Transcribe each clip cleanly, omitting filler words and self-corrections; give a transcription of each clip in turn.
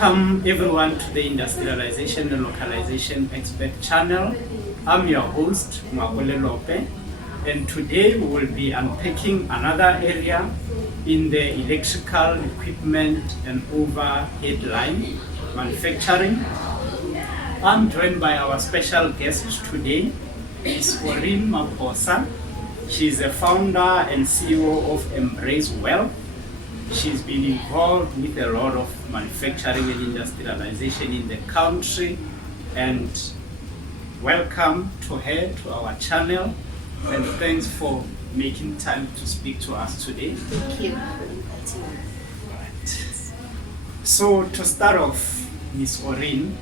Welcome everyone to the Industrialization and Localization Expert channel. I'm your host, Orene Maphosa, and today we will be unpacking another area in the electrical equipment and overhead line manufacturing. I'm joined by our special guest today, Ms. Orene Maphosa. She's a founder and CEO of Embrace Wealth. She's been involved with a lot of manufacturing and industrialization in the country, and welcome to her to our channel, and thanks for making time to speak to us today. Thank you for inviting me. Right. So to start off, Ms. Orene,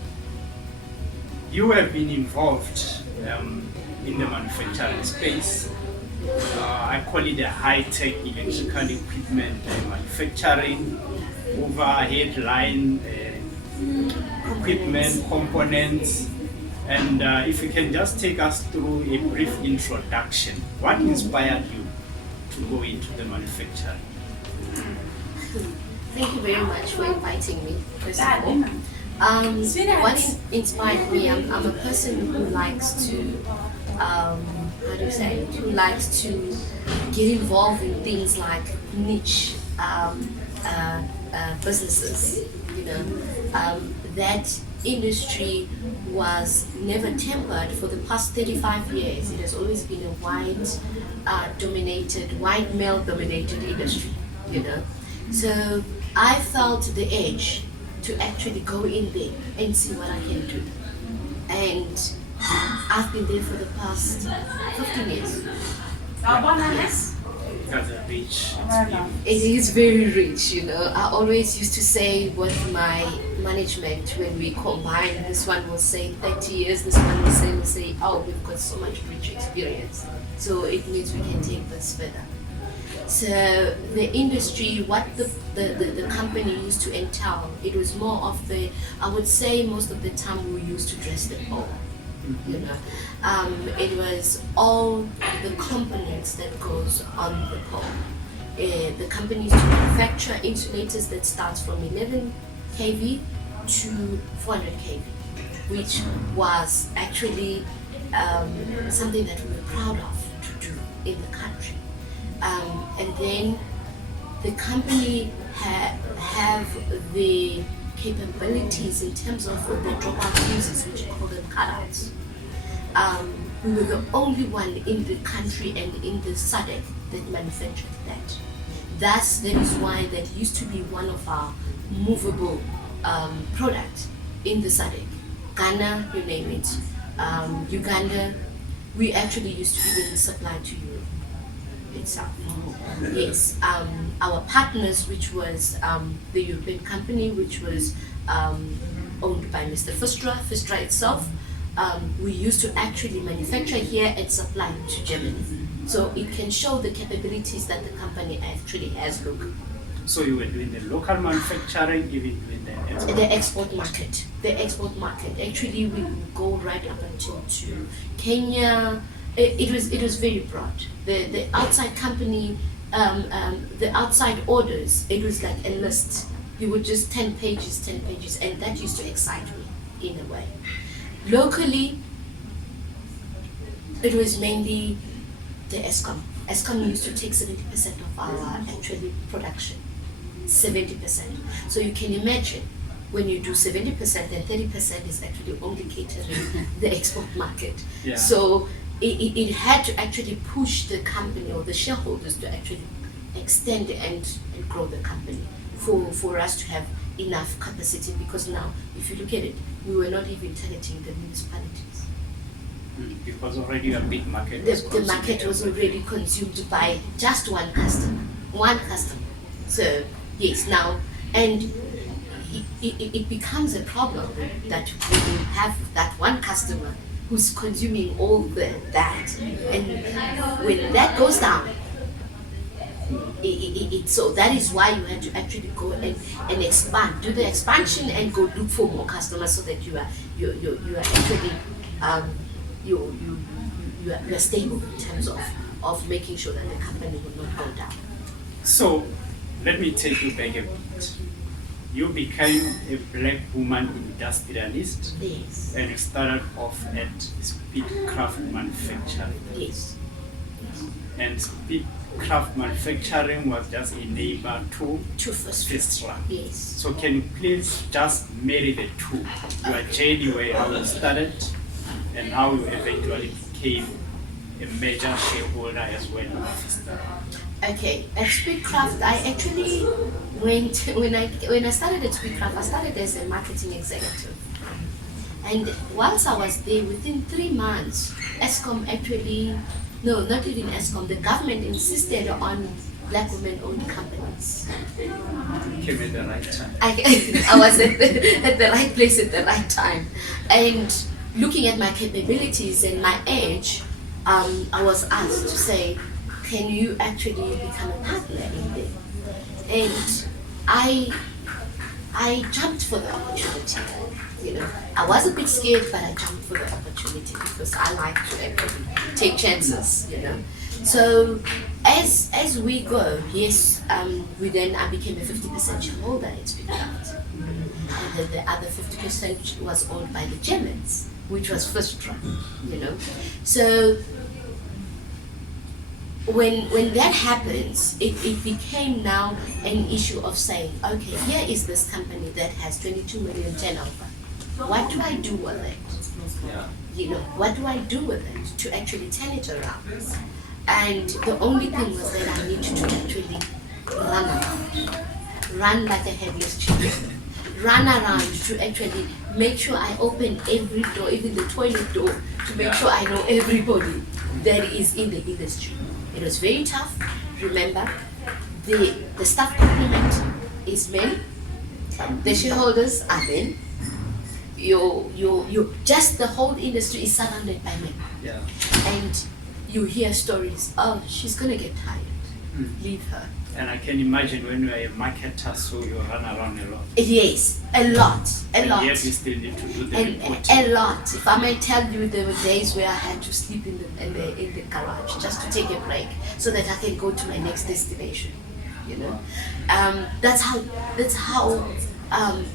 you have been involved in the manufacturing space. I call it a high-tech electrical equipment manufacturing, overhead line equipment, components, and if you can just take us through a brief introduction. What inspired you to go into the manufacturing? Thank you very much for inviting me, first of all. What inspired me, I'm a person who likes to who likes to get involved in things like niche businesses. That industry was never tempered for the past 35 years. It has always been a white male-dominated industry. So I felt the edge to actually go in there and see what I can do. And I've been there for the past 15 years. Yes. That's a rich experience. It is very rich, I always used to say with my management, when we combine, this one will say 30 years, this one will say, oh, we've got so much rich experience. So it means we can take this further. So the industry, what the company used to entail, it was more of I would say most of the time we used to dress the pole. It was all the components that goes on the pole. The company used to manufacture insulators that starts from 11 kV to 400 kV, which was actually something that we were proud of to do in the country. And then the company have the capabilities in terms of the dropout fuses, which you call them cutouts. We were the only one in the country and in the SADC that manufactured that. That is why that used to be one of our movable products in the SADC. Ghana, you name it. Uganda, we actually used to even supply to Europe itself. Yes, our partners, which was the European company, which was owned by Mr. Fistra itself, we used to actually manufacture here and supply to Germany. So it can show the capabilities that the company actually has. Look. So you were doing the local manufacturing, even doing the export market. The export market. Actually, we would go right up until to Kenya. It was very broad. The outside company, the outside orders, it was like a list. You would just 10 pages, and that used to excite me in a way. Locally, it was mainly the ESCOM. ESCOM used to take 70% of our actually production. 70%. So you can imagine when you do 70% and 30% is actually only catering the export market. Yeah. So it had to actually push the company or the shareholders to actually extend and grow the company for us to have enough capacity, because now if you look at it, we were not even targeting the municipalities. Because already a big market the market was already consumed by just one customer. So yes, now, and it becomes a problem that when you have that one customer who's consuming all that, and when that goes down, so that is why you have to actually go and expand, do the expansion and go look for more customers, so that you are actually you are stable in terms of making sure that the company will not go down. So let me take you back a bit. you became a black woman industrialist, Yes. and you started off at Speedcraft Manufacturing. Yes. And Speedcraft Manufacturing was just a neighbor to Fistra. Yes. So can you please just marry the two? Your journey, where how you started and how you eventually became a major shareholder as well in Fistra. Okay, at Speedcraft, I actually when I started at Speedcraft, I started as a marketing executive. And whilst I was there, within 3 months, ESCOM actually, no, not even ESCOM, the government insisted on black women-owned companies. You came at the right time. I was at the right place at the right time. And looking at my capabilities and my age, I was asked to say, can you actually become a partner in there? And I jumped for the opportunity. You know, I was a bit scared, but I jumped for the opportunity because I like to actually take chances. You know, so as we go, yes, I became a 50% shareholder at Speedcraft, and then the other 50% was owned by the Germans, which was Fistra. You know, so. When that happens, it became now an issue of saying, okay, here is this company that has 22 million turnover. What do I do with it? Yeah. You know, what do I do with it to actually turn it around? And the only thing was that I needed to actually run like a headless chicken. Run around to actually make sure I open every door, even the toilet door, to make sure I know everybody that is in the industry. It was very tough. Remember, the staff complement is men, the shareholders are men. Just the whole industry is surrounded by men. Yeah. And you hear stories, oh, she's gonna get tired. Leave her. And I can imagine when you are a marketer, so you run around a lot. Yes, a lot. And yet you still need to do the reporting. A lot. If I may tell you, there were days where I had to sleep in the garage just to take a break so that I can go to my next destination. You know, that's how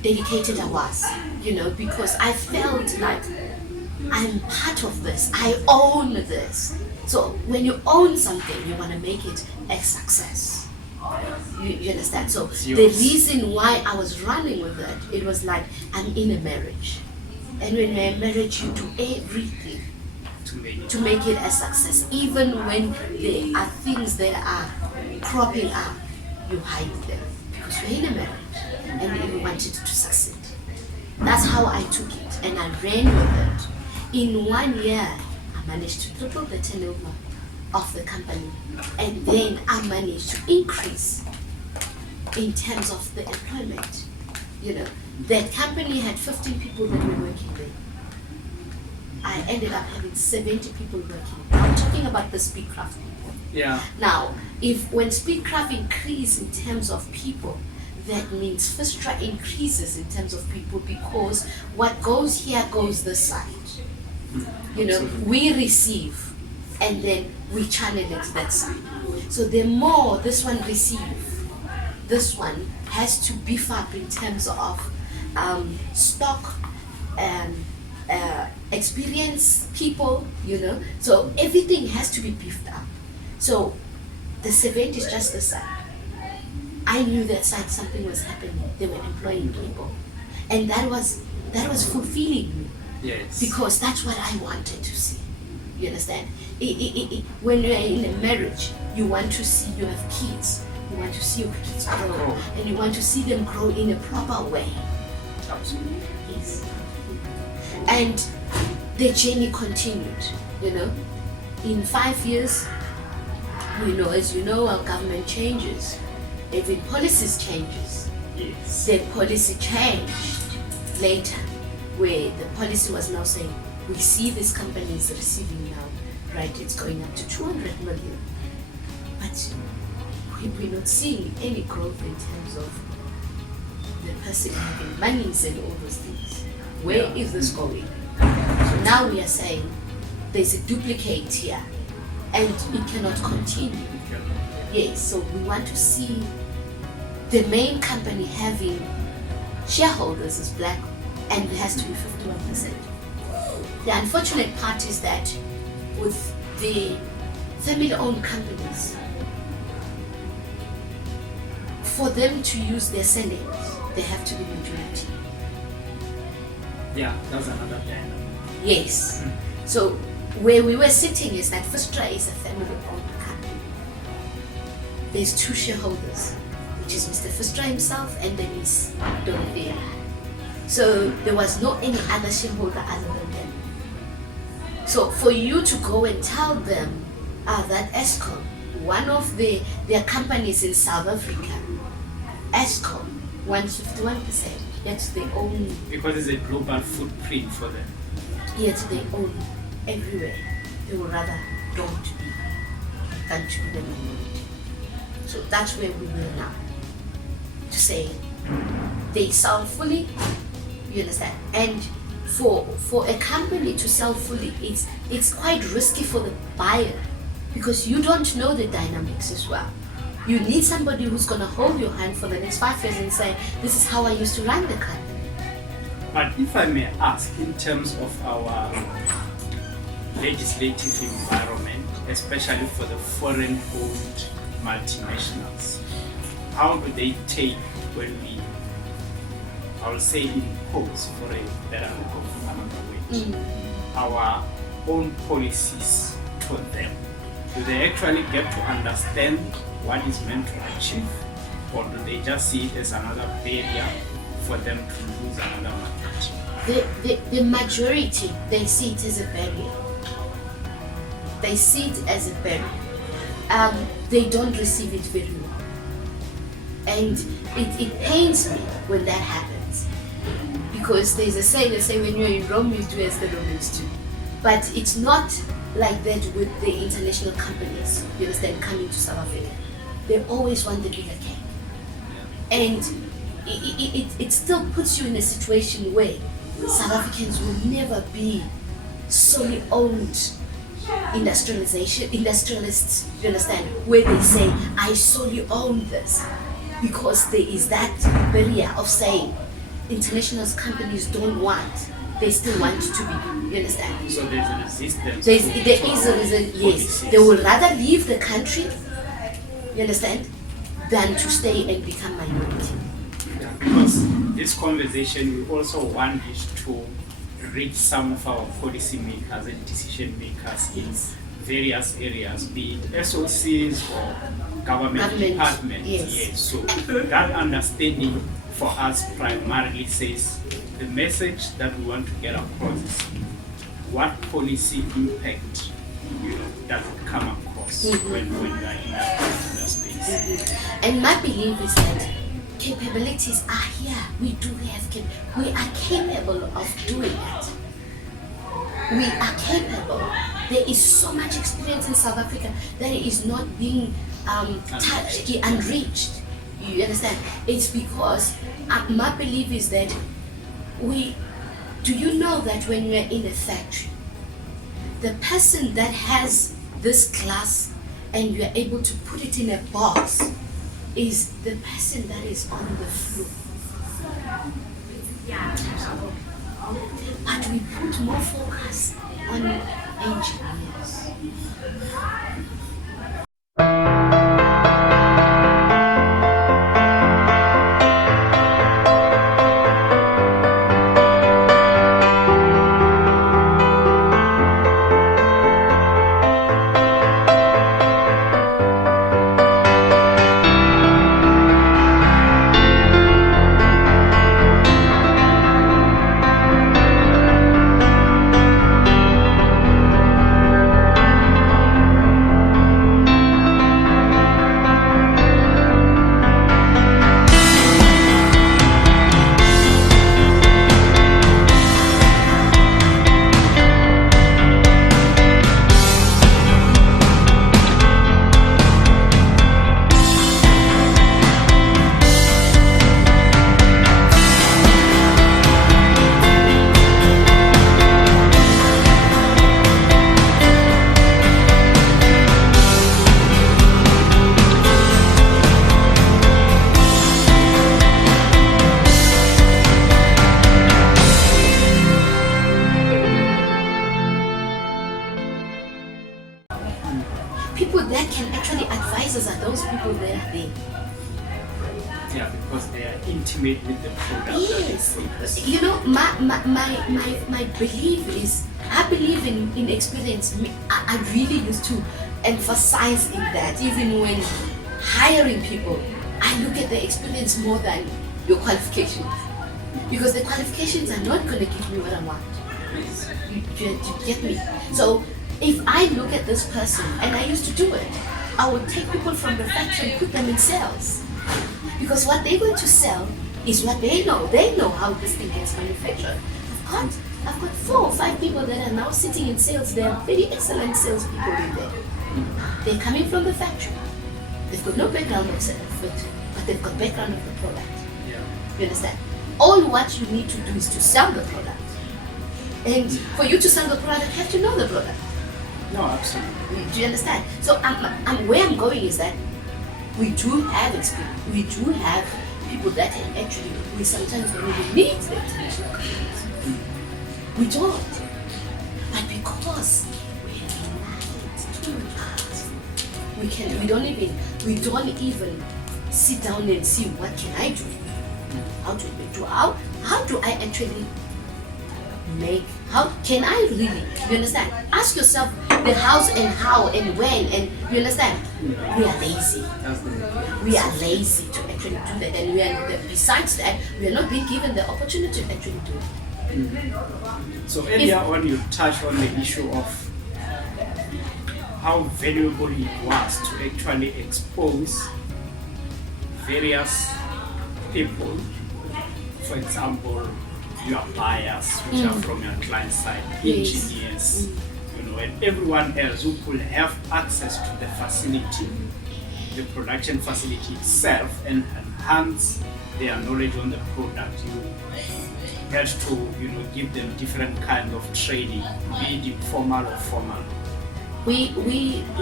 dedicated I was. You know, because I felt like I'm part of this. I own this. So when you own something, you want to make it a success. You understand? So the reason why I was running with it was like, I'm in a marriage. And when you're in marriage, you do everything to make it a success. Even when there are things that are cropping up, you hide them. Because you're in a marriage and you want it to succeed. That's how I took it and I ran with it. In 1 year, I managed to triple the turnover of the company, and then I managed to increase in terms of the employment. You know, that company had 15 people that were working there. I ended up having 70 people working. I'm talking about the Speedcraft people. Yeah. Now, when Speedcraft increase in terms of people, that means Fistra increases in terms of people, because what goes here goes this side. You know, we receive and then we channel it that side. So the more this one receives, this one has to beef up in terms of stock and experience people, you know. So everything has to be beefed up. So the 70 is just the side. I knew that side something was happening. They were employing people, and that was fulfilling me. Yes. Because that's what I wanted to see. You understand? When you're in a marriage, you want to see you have kids. You want to see your kids grow, and you want to see them grow in a proper way. Absolutely. Yes. And the journey continued. You know, in 5 years, as you know, our government changes. Every policy changes. Yes. The policy changed later, where the policy was now saying, we see this company is receiving now, right, it's going up to 200 million. But we're not seeing any growth in terms of the person having monies and all those things. Where is this going? So now we are saying there's a duplicate here and it cannot continue. Yes, so we want to see the main company having shareholders is black, and it has to be 51%. The unfortunate part is that with the family-owned companies, for them to use their surnames, they have to be majority. Yeah, that's another dynamic. Yes. So where we were sitting is that Fistra is a family-owned company. There's two shareholders, which is Mr. Fistra himself and then Miss Dorothea. So there was no any other shareholder other than them. So for you to go and tell them that Eskom, one of their companies in South Africa, Eskom wants 51%, yet they own. Because it's a global footprint for them. Yet they own everywhere. They would rather don't be than to be the minority. So that's where we will now. To say they sell fully, you understand? And for a company to sell fully, it's quite risky for the buyer because you don't know the dynamics as well. You need somebody who's going to hold your hand for the next 5 years and say, this is how I used to run the company. But if I may ask, in terms of our legislative environment, especially for the foreign-owned multinationals, how do they take when we, I'll say, impose, for a better lack of another way, our own policies to them? Do they actually get to understand what is meant to achieve, or do they just see it as another barrier for them to lose another market? The majority, they see it as a barrier. They see it as a barrier. They don't receive it very well. And it pains me when that happens. Because there's a saying, they say when you're in Rome, you do as the Romans do. But it's not like that with the international companies, you understand, coming to South Africa. They always want the bigger cake. And it still puts you in a situation where South Africans will never be solely owned industrialists, you understand, where they say, I solely own this. Because there is that barrier of saying international companies don't want, they still want to be, you understand? So there's a resistance. There is a resistance, yes. They would rather leave the country, you understand, than to stay and become minority. Because this conversation, we also want it to reach some of our policymakers and decision makers in various areas, be it SOCs or government departments. Yes. So that understanding for us primarily says the message that we want to get across is what policy impact does it come across when we are in that particular space. And my belief is that capabilities are here. We do have we are capable of doing it. We are capable. There is so much experience in South Africa that it is not being touched, unreached. You understand? It's because my belief is that do you know that when you are in a factory, the person that has this class and you are able to put it in a box is the person that is on the floor. But we put more focus on engineers. people that can actually advise us are those people that are there. Yeah, because they are intimate with the product. Yes. You know, my belief is, I believe in experience. I really used to emphasize in that, even when hiring people, I look at the experience more than your qualifications. Because the qualifications are not going to give me what I want. You get me? So if I look at this person, and I used to do it, I would take people from the factory and put them in sales. Because what they're going to sell is what they know. They know how this thing gets manufactured. I've got 4 or 5 people that are now sitting in sales. They are very excellent salespeople in there. They're coming from the factory. They've got no background of sales, but they've got background of the product. Yeah. You understand? All what you need to do is to sell the product. And for you to sell the product, you have to know the product. No, absolutely. Do you understand? So where I'm going is that we do have experience. We do have people that can actually, we sometimes don't even need the international companies. We don't. But because we have too much, we don't even sit down and see what can I do? How do I actually how can I really, you understand? Ask yourself the hows and how and when, and you understand? We are lazy. We are lazy to actually do that, and besides that, we are not being given the opportunity to actually do it. So earlier on you touched on the issue of how valuable it was to actually expose various people, for example, your buyers, which are from your client side, engineers, you know, and everyone else who could have access to the facility, the production facility itself, and enhance their knowledge on the product. You had to, you know, give them different kind of training, be it informal or formal. We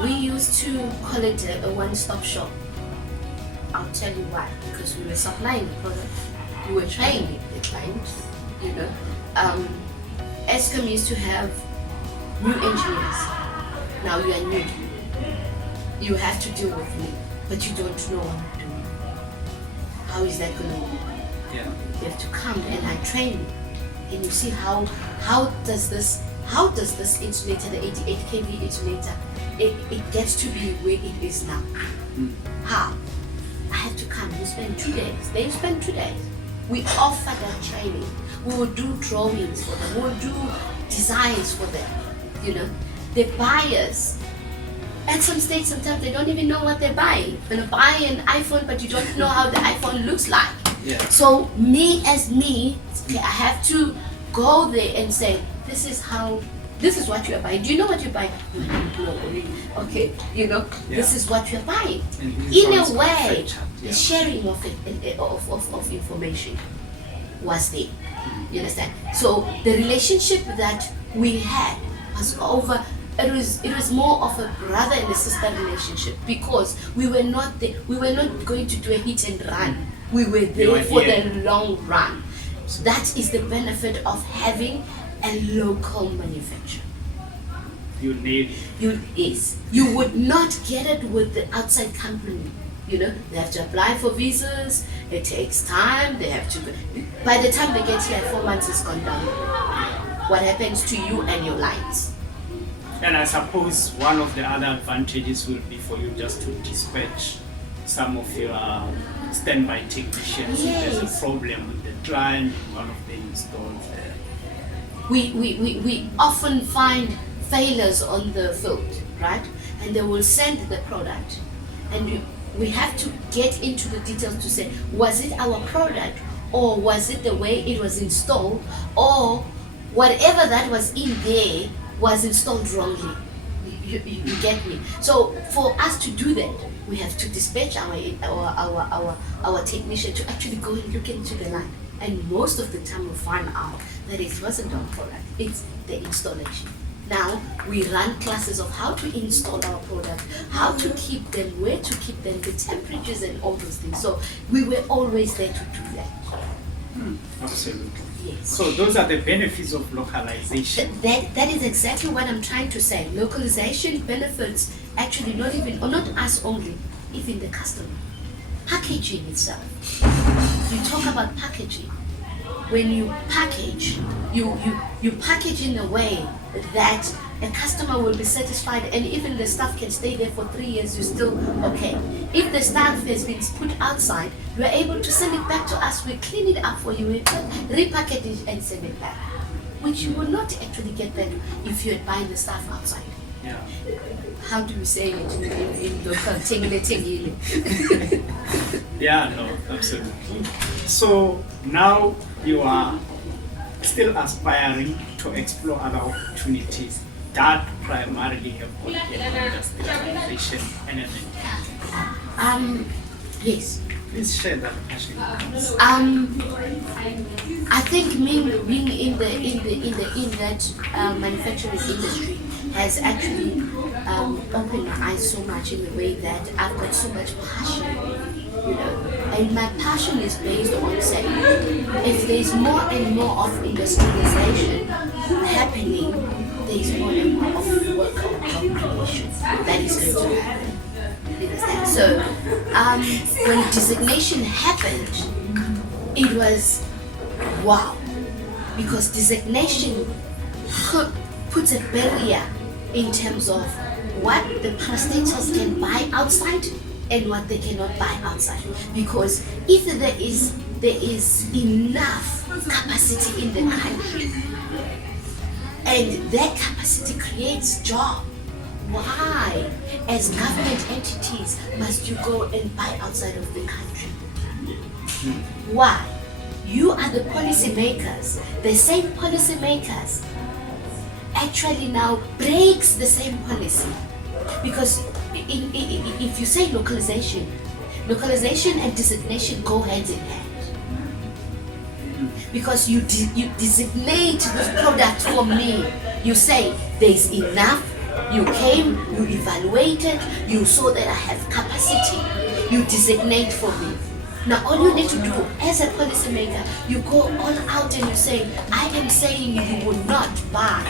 used to call it a one-stop shop. I'll tell you why. Because we were supplying the product, we were training the client. You know, ESCOM used to have new engineers. Now you are new. You have to deal with me, but you don't know what I'm doing. How is that going to work? Yeah. You have to come and I train you, and you see how does this insulator, the 88 kV insulator, it gets to be where it is now. How? I have to come. You spend 2 days. They spend 2 days. We offer that training. We will do drawings for them. We will do designs for them. You know, the buyers. At some stage, sometimes they don't even know what they're buying. You're gonna buy an iPhone, but you don't know how the iPhone looks like. Yeah. So me, I have to go there and say, this is what you are buying. Do you know what you're buying? No, okay, you know, this is what you're buying. In a way, the sharing of information was there. You understand? So the relationship that we had was over. It was more of a brother and a sister relationship, because we were not going to do a hit and run. We were there for the long run. That is the benefit of having a local manufacturer. You need it. You would not get it with the outside company. You know, they have to apply for visas. It takes time. They have to. By the time they get here, 4 months is gone down. What happens to you and your lines? And I suppose one of the other advantages will be for you just to dispatch some of your standby technicians. Yes. If there's a problem with the client, one of them installed there. We often find failures on the field, right? And they will send the product, and we have to get into the details to say, was it our product, or was it the way it was installed, or whatever that was in there was installed wrongly. You get me? So for us to do that, we have to dispatch our technician to actually go and look into the line. And most of the time we find out that it wasn't our product, it's the installation. Now we run classes of how to install our product, how to keep them, where to keep them, the temperatures and all those things. So we were always there to do that. Absolutely. Yes. So those are the benefits of localization. That is exactly what I'm trying to say. Localization benefits actually not even, or not us only, even the customer. Packaging itself. You talk about packaging. When you package, you package in a way that a customer will be satisfied, and even the stuff can stay there for 3 years, you're still okay. If the stuff has been put outside, you're able to send it back to us, we clean it up for you, we repackage it and send it back. Which you will not actually get that if you're buying the stuff outside. Yeah. How do we say it in local tingly? Yeah, no, absolutely. So now you are still aspiring to explore other opportunities that primarily have got an industrialization element. Yes. Please share that passion. I think me being in that manufacturing industry has actually opened my eyes so much in the way that I've got so much passion, you know. And my passion is based on saying, if there's more and more of industrialization happening, there's more and more of work on job creation that is going to happen. So when designation happened, it was wow, because designation puts a barrier in terms of what the parastatals can buy outside and what they cannot buy outside. Because if there is enough capacity in the country and that capacity creates jobs, why, as government entities, must you go and buy outside of the country? Why? You are the policymakers. The same policymakers actually now breaks the same policy. Because if you say localization and designation go hand in hand. Because you designate this product for me. You say there's enough. You came, you evaluated, you saw that I have capacity, you designate for me. Now all you need to do as a policymaker, you go all out and you say, I am saying you will not buy.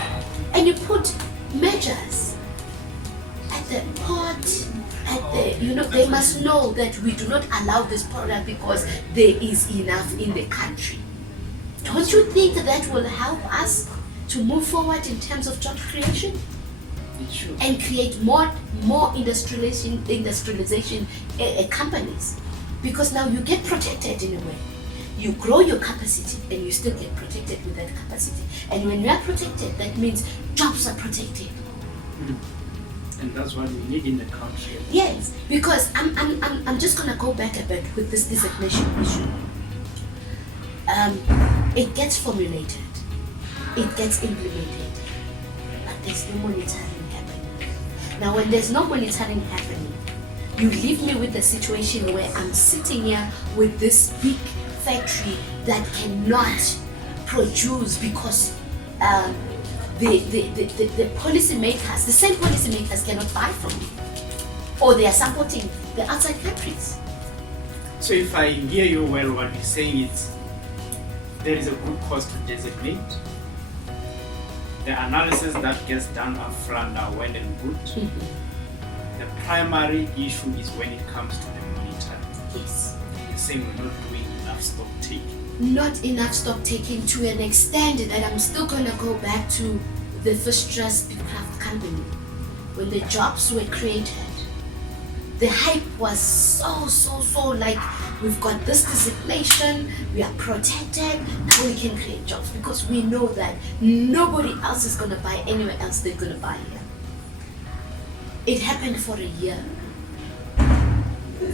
And you put measures at the port, they must know that we do not allow this product because there is enough in the country. Don't you think that will help us to move forward in terms of job creation? And create more industrialization companies, because now you get protected in a way. You grow your capacity and you still get protected with that capacity. And when you are protected, that means jobs are protected. And that's what we need in the country. Yes, because I'm just gonna go back a bit with this designation issue. It gets formulated, it gets implemented, but there's no monitoring. Now, when there's no monitoring happening, you leave me with a situation where I'm sitting here with this big factory that cannot produce because the policymakers, the same policymakers cannot buy from me, or they are supporting the outside countries. So if I hear you well, what you're saying is there is a good cause to designate. The analysis that gets done up front are well and good. The primary issue is when it comes to the monitoring. Yes. You're saying we're not doing enough stock taking. Not enough stock taking to an extent that I'm still going to go back to the first trust craft company. When the jobs were created, the hype was so like, we've got this designation, we are protected, now we can create jobs, because we know that nobody else is going to buy anywhere else, they're going to buy here. It happened for a year.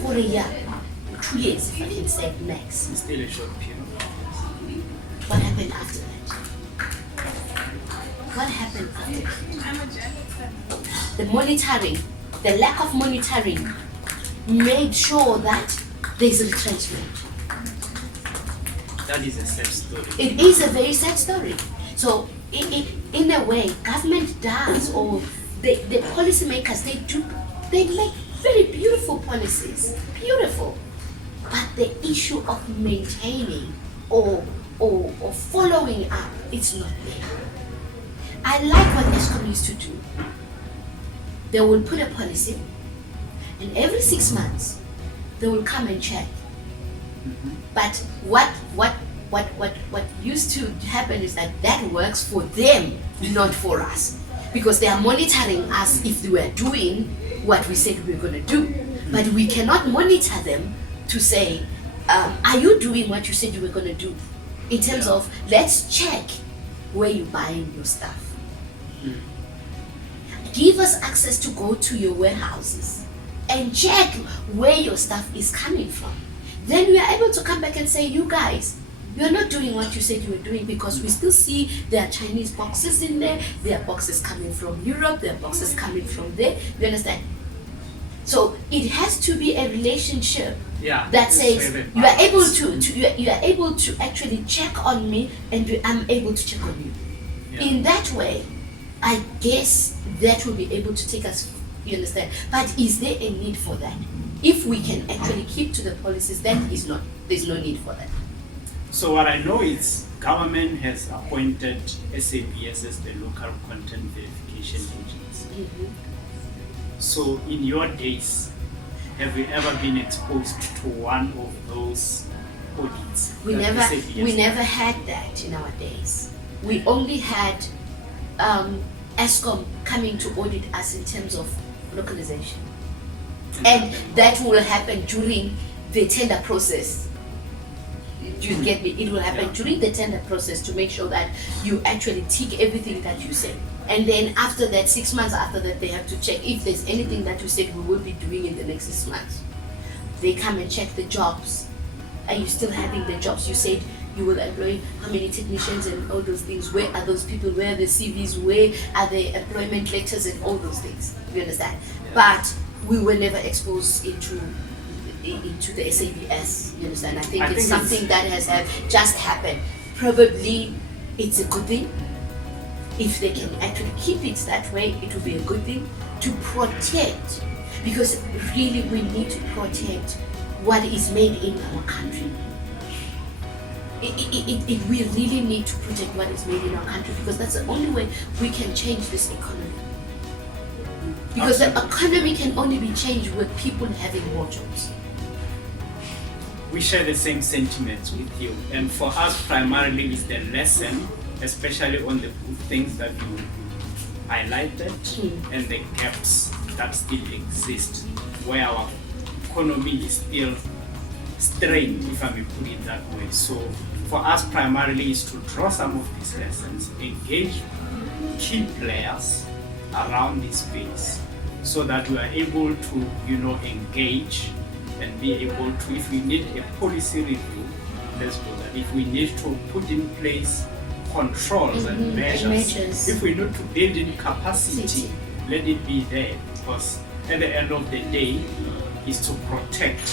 For a year. 2 years, if I can say max. It's still a short period. What happened after that? What happened after that? The monitoring, the lack of monitoring made sure that there's retrenchment. That is a sad story. It is a very sad story. So in a way, government does, or the policymakers, they make very beautiful policies, beautiful. But the issue of maintaining or following up, it's not there. I like what ESCOM used to do. They will put a policy, and every 6 months they will come and check. But what used to happen is that works for them, not for us, because they are monitoring us if we are doing what we said we were going to do. But we cannot monitor them to say, are you doing what you said you were going to do? In terms of, let's check where you're buying your stuff. Give us access to go to your warehouses and check where your stuff is coming from. Then we are able to come back and say, you guys, you're not doing what you said you were doing, because we still see there are Chinese boxes in there, there are boxes coming from Europe, there are boxes coming from there. You understand? So it has to be a relationship that says you are able you are able to actually check on me, and I'm able to check on you. In that way, I guess that will be able to take us, you understand? But is there a need for that? If we can actually keep to the policies, there's no need for that. So what I know is government has appointed SABS as the local content verification agency. So in your days, have you ever been exposed to one of those audits? We never had that in our days. We only had ESCOM coming to audit us in terms of localization. And that will happen during the tender process. Do you get me? It will happen during the tender process to make sure that you actually tick everything that you said. And then after that, 6 months after that, they have to check if there's anything that you said we will be doing in the next 6 months. They come and check the jobs. Are you still having the jobs? You said you will employ how many technicians and all those things. Where are those people? Where are the CVs? Where are the employment letters and all those things? You understand? But we were never exposed into the SABS. You understand? I think it's something that has just happened. Probably it's a good thing. If they can actually keep it that way, it will be a good thing to protect, because really we need to protect what is made in our country. We really need to protect what is made in our country, because that's the only way we can change this economy. Because the economy can only be changed with people having more jobs. We share the same sentiments with you, and for us primarily is the lesson, especially on the good things that you highlighted and the gaps that still exist, where our economy is still strained, if I may put it that way. So for us primarily is to draw some of these lessons, engage key players around this space, so that we are able to, engage and be able to, if we need a policy review, let's do that. If we need to put in place controls and measures, if we need to build in capacity, let it be there, because at the end of the day is to protect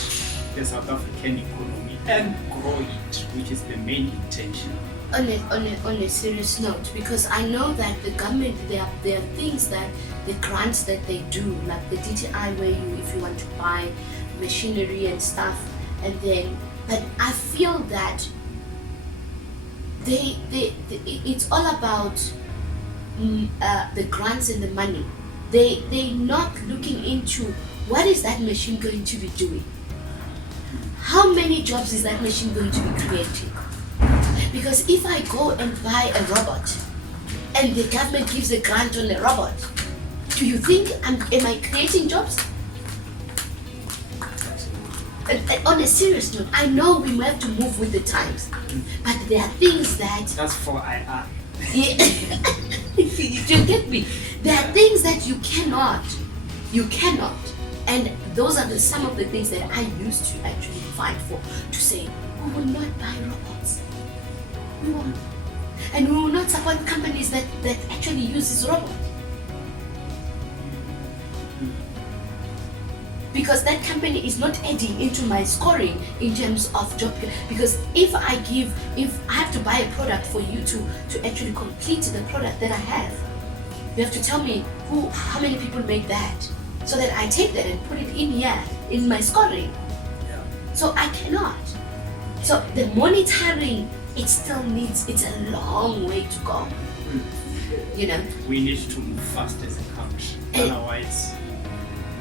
the South African economy and grow it, which is the main intention. On a serious note, because I know that the government, there are things that the grants that they do, like the DTI, where if you want to buy machinery and stuff, and then, but I feel that it's all about the grants and the money. They're not looking into what is that machine going to be doing. How many jobs is that machine going to be creating? Because if I go and buy a robot and the government gives a grant on a robot, do you think am I creating jobs? On a serious note, I know we have to move with the times, but there are things that... That's for IR. You get me? There are things that you cannot. And those are some of the things that I used to actually fight for, to say, we will not buy robots. We won't. And we will not support companies that actually uses robots. Because that company is not adding into my scoring in terms of job. Because if I have to buy a product for you to actually complete the product that I have, you have to tell me how many people make that, so that I take that and put it in here in my scoring. So I cannot. So the monitoring, it's a long way to go. You know, we need to move fast as a country. Otherwise,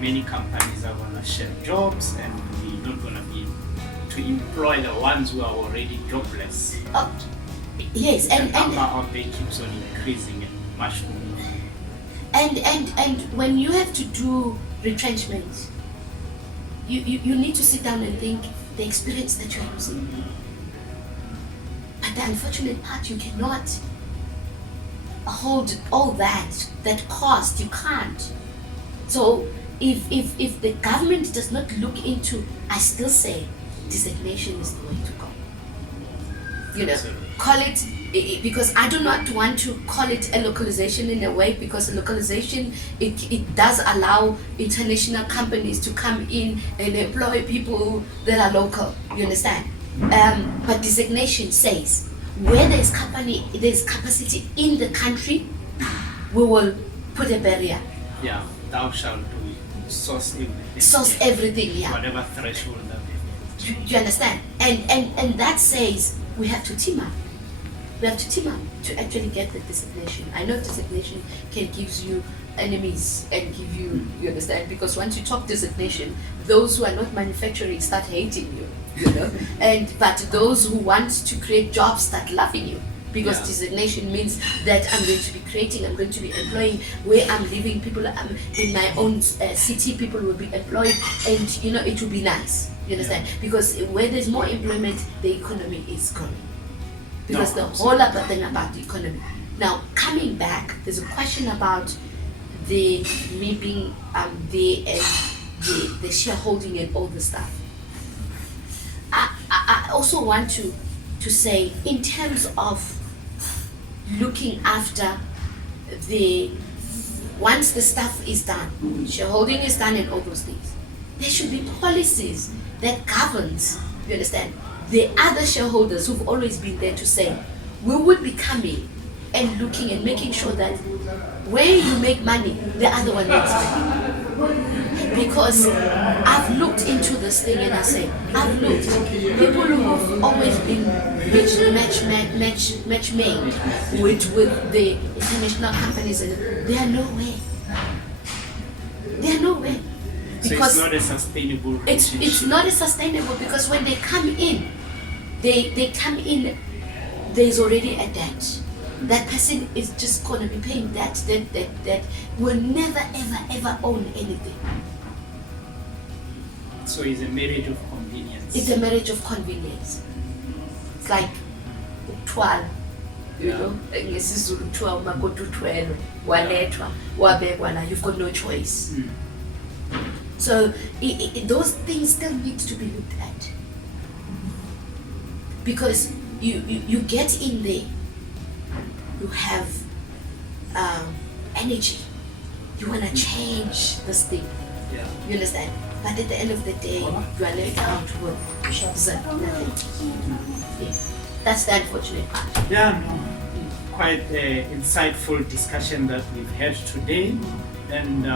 many companies are going to share jobs, and we're not going to be able to employ the ones who are already jobless. Yes, and the number of they keeps on increasing and much more. And when you have to do retrenchment, you need to sit down and think the experience that you're losing. But the unfortunate part, you cannot hold all that cost. You can't. So if the government does not look into, I still say designation is the way to go. You know, call it, because I do not want to call it a localization in a way, because a localization, it does allow international companies to come in and employ people that are local, you understand? But designation says where there's capacity in the country, we will put a barrier. Yeah, thou shalt do it. Source everything. Source everything, yeah. Whatever threshold that they you understand? And that says we have to team up. We have to team up to actually get the designation. I know designation can give you enemies and give you understand? Because once you talk designation, those who are not manufacturing start hating you, you know? But those who want to create jobs start loving you. Because designation means that I'm going to be creating, I'm going to be employing where I'm living, people in my own city, people will be employed, and you know, it will be nice. You understand? Because where there's more employment, the economy is growing. Because the whole other thing about the economy. Now, coming back, there's a question about me being there and the shareholding and all the stuff. I also want to say, in terms of looking after once the stuff is done, shareholding is done and all those things, there should be policies that governs, you understand, the other shareholders who've always been there to say, we would be coming and looking and making sure that where you make money, the other one makes money. Because I've looked into this thing and I say, I've looked, people who've always been match-made with the international companies, and they are nowhere. They are nowhere. Because so it's not a sustainable relationship. It's not a sustainable, because when they come in, they come in, there's already a debt. That person is just going to be paying that will never ever own anything. So it's a marriage of convenience. It's a marriage of convenience. It's like 12, you know, ngesizulu 12 makoto 12 walethwa wabekwa la, you've got no choice. So those things still need to be looked at, because you get in there, you have energy, you want to change this thing, you understand? But at the end of the day, you are left out with nothing. Yeah. That's the unfortunate part. Yeah, no. Quite an insightful discussion that we've had today. And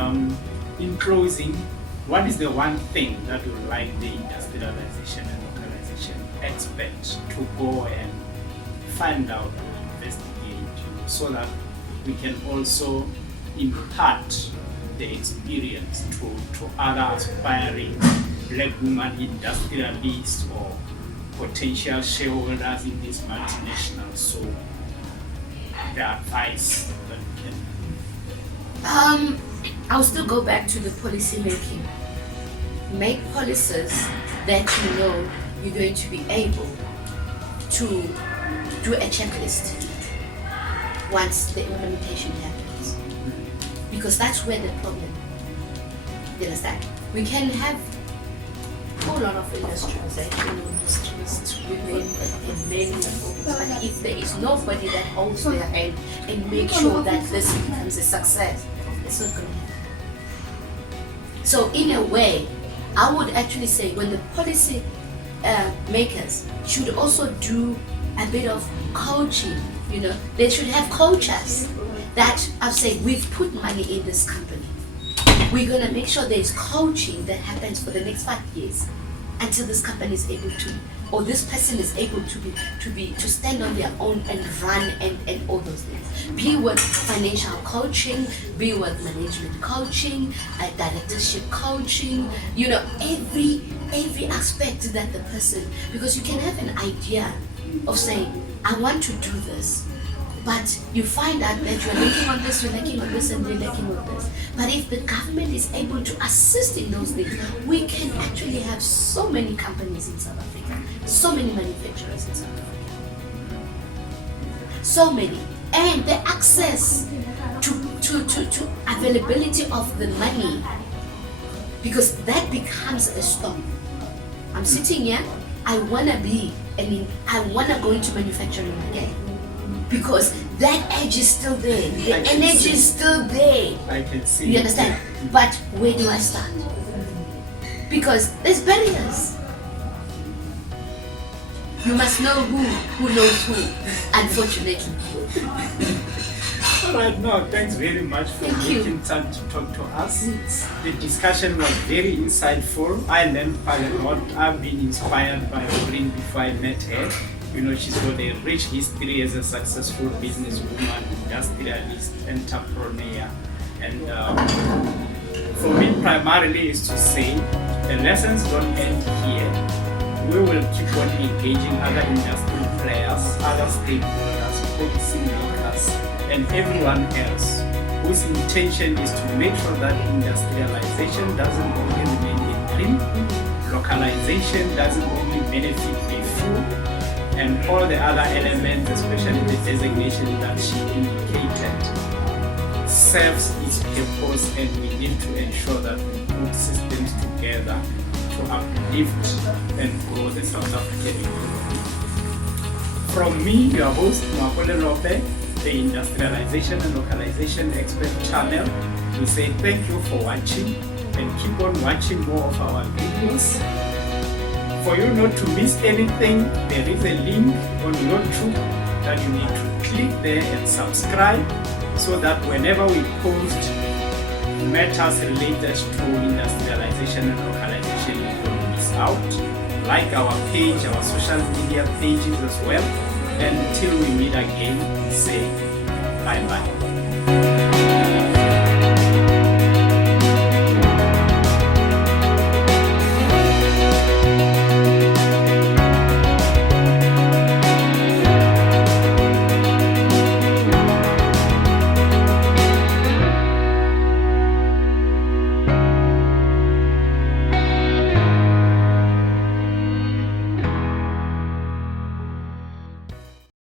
in closing, what is the one thing that you would like the industrialization and localization expert to go and find out and investigate, so that we can also impart the experience to other aspiring black women industrialists or potential shareholders in these multinationals? So the advice that we can. I'll still go back to the policy making. Make policies that you know you're going to be able to do a checklist once the implementation happens. Because that's where the problem, you understand? We can have a whole lot of industrialization, industries, women, and men, but if there is nobody that holds their hand and make sure that this becomes a success, it's not going to happen. So in a way, I would actually say, when the policy makers should also do a bit of coaching, you know, they should have coaches that I've said, we've put money in this company. We're going to make sure there's coaching that happens for the next 5 years. until this company is able to, or this person is able to stand on their own and run and all those things. Be with financial coaching, be with management coaching, directorship coaching, every aspect that the person, because you can have an idea of saying, I want to do this, but you find out that you're lacking on this, you're lacking on this, and you're lacking on this. But if the government is able to assist in those things, we can actually have so many companies in South Africa, so many manufacturers in South Africa, so many, and the access to availability of the money, because that becomes a stop. I'm sitting here, I wanna go into manufacturing again. Because that edge is still there, the energy is still there. I can see. You understand? But where do I start? Because there's barriers. You must know who knows who, unfortunately. All right, no, thanks very much for making time to talk to us. The discussion was very insightful. I learned quite a lot. I've been inspired by Orene before I met her. She's got a rich history as a successful businesswoman, industrialist, entrepreneur. And for me, primarily is to say, the lessons don't end here. We will keep on engaging other industry players, other stakeholders, policymakers, and everyone else whose intention is to make sure that industrialization doesn't only remain a dream, localization doesn't only benefit a few, and all the other elements, especially the designation that she indicated, serves its purpose, and we need to ensure that we put systems together to uplift and grow the South African economy. From me, your host, Lope, the Industrialization and Localization Expert Channel, we say thank you for watching, and keep on watching more of our videos. For you not to miss anything, there is a link on YouTube that you need to click there and subscribe, so that whenever we post matters related to industrialization and localization, you don't miss out. Like our page, our social media pages as well. And until we meet again, say bye-bye.